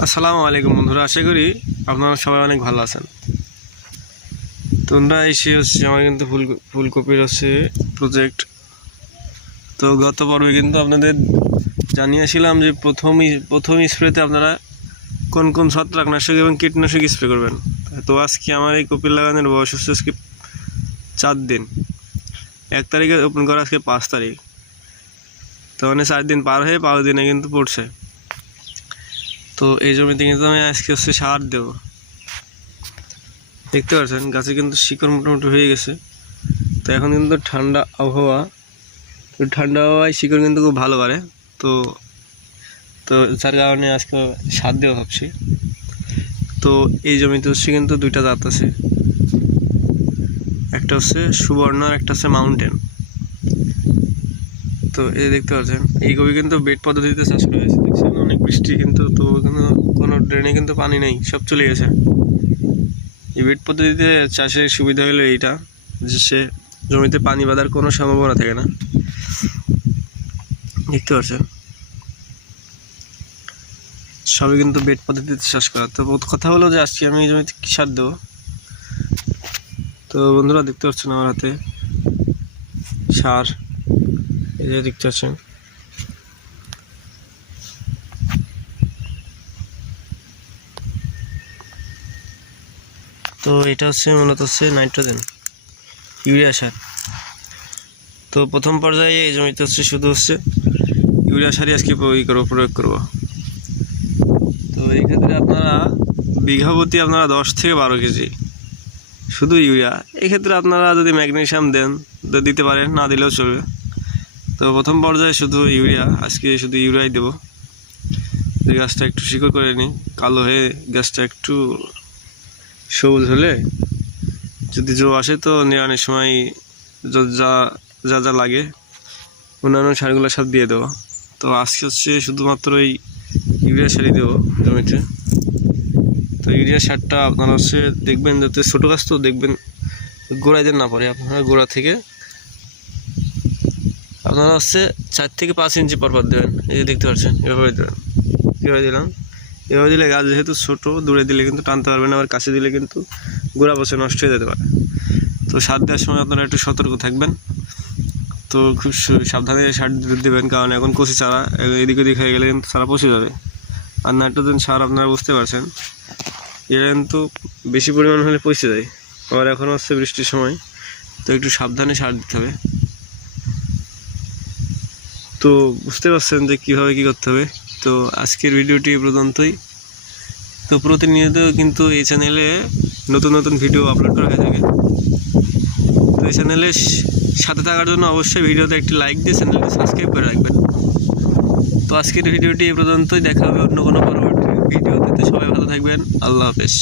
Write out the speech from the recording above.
আসসালামু আলাইকুম বন্ধুরা, আশা করি আপনারা সবাই অনেক ভালো আছেন। তোমরা এসে হচ্ছে আমার কিন্তু ফুল ফুলকপির হচ্ছে প্রজেক্ট তো গত পর্বে কিন্তু আপনাদের জানিয়েছিলাম যে প্রথম প্রথম স্প্রেতে আপনারা কোন কোন ছত্রাকনাশক এবং কীটনাশক স্প্রে করবেন। তো আজকে আমার এই কপি লাগানোর বয়স হচ্ছে আজকে চার দিন। এক তারিখে ওপেন করা আজকে পাঁচ তারিখ। তো মানে চার দিন পার হয়ে পাঁচ দিনে কিন্তু পড়ছে। তো এই জমিতে কিন্তু আমি আজকে হচ্ছে সার দেবো। দেখতে পাচ্ছেন, গাছে কিন্তু শিকড় মোটামুটি হয়ে গেছে। তো এখন কিন্তু ঠান্ডা আবহাওয়া ঠান্ডা আবহাওয়ায় শিকড় কিন্তু খুব ভালো করে তো তো যার কারণে আজকে সার দেওয়া ভাবছি। তো এই জমিতে হচ্ছে কিন্তু দুইটা জাত আছে। একটা হচ্ছে সুবর্ণ আর একটা হচ্ছে মাউন্টেন। তো এই দেখতে পাচ্ছেন, এই কবি কিন্তু বেড পদ্ধতিতে চাষ করা হয়েছে দেখছেন, অনেক বৃষ্টি কিন্তু, তো কিন্তু কোনো ড্রেনে কিন্তু পানি নেই, সব চলে গেছে। এই বেড পদ্ধতিতে চাষের সুবিধা হলো এইটা, যে সে জমিতে পানি বাঁধার কোনো সম্ভাবনা থাকে না। দেখতে পাচ্ছেন, সবই কিন্তু বেড পদ্ধতিতে চাষ করা। তো কথা হলো যে আজকে আমি এই জমিতে কী সার দেবো? তো বন্ধুরা, দেখতে পাচ্ছেন আমার হাতে সার। এই যে দেখতে পাচ্ছেন। তো এটা হচ্ছে মূলত হচ্ছে নাইট্রোজেন, ইউরিয়া সার। তো প্রথম পর্যায়ে এই জমিতে হচ্ছে শুধু হচ্ছে ইউরিয়া সারই আজকে প্রয়োগ করব প্রয়োগ করব। তো এই ক্ষেত্রে আপনারা বিঘা প্রতি আপনারা দশ থেকে বারো কেজি শুধু ইউরিয়া এক্ষেত্রে আপনারা যদি ম্যাগনেশিয়াম দেন, দিতে পারেন, না দিলেও চলবে। তো প্রথম পর্যায়ে শুধু ইউরিয়া, আজকে শুধু ইউরিয়াই দেবো। যে গাছটা একটু শিকড় করে নিই, কালো হয়ে গাছটা একটু সবুজ হলে যদি জো আসে তো নিরানোর সময় যা যা যা লাগে, অন্যান্য সারগুলো সব দিয়ে দেবো। তো আজকে হচ্ছে শুধুমাত্র এই ইউরিয়া সারই দেবো জমিতে। তো ইউরিয়া সারটা আপনারা হচ্ছে দেখবেন, যাতে ছোটো গাছ তো দেখবেন গোড়ায় যেন না পড়ে, আপনারা গোড়া থেকে আপনারা হচ্ছে চার থেকে পাঁচ ইঞ্চি পর পর দেবেন। এই যে দেখতে পাচ্ছেন, এভাবে দেবেন। এভাবে দিলাম। এভাবে দিলে গাছ যেহেতু ছোটো, দূরে দিলে কিন্তু টানতে পারবে না, আবার কাছে দিলে কিন্তু গোড়া বসে নষ্ট হয়ে যেতে পারে। তো সার দেওয়ার সময় আপনারা একটু সতর্ক থাকবেন। তো খুব সাবধানে সার দেবেন, কারণ এখন কচি চারা এদিক ওদিক হয়ে গেলে কিন্তু চারা পচে যাবে। আর নাইট্রোজেন সার আপনারা বুঝতে পারছেন এটা কিন্তু বেশি পরিমাণ হলে পচে যায়। আবার এখন হচ্ছে বৃষ্টির সময়, তো একটু সাবধানে সার দিতে হবে। তো বুঝতে পারছেন যে কীভাবে কী করতে হবে। তো আজকের ভিডিওটি পর্যন্তই। তো প্রতিনিয়ত কিন্তু এই চ্যানেলে নতুন নতুন ভিডিও আপলোড করা হয়ে থাকে। তো এই চ্যানেলে সাথে থাকার জন্য অবশ্যই ভিডিওতে একটি লাইক দিয়ে চ্যানেলটি সাবস্ক্রাইব করে রাখবেন। তো আজকের ভিডিওটি এ পর্যন্তই। দেখা হবে অন্য কোনো পরবর্তী ভিডিওতে। তো সবাই ভালো থাকবেন। আল্লাহ হাফেজ।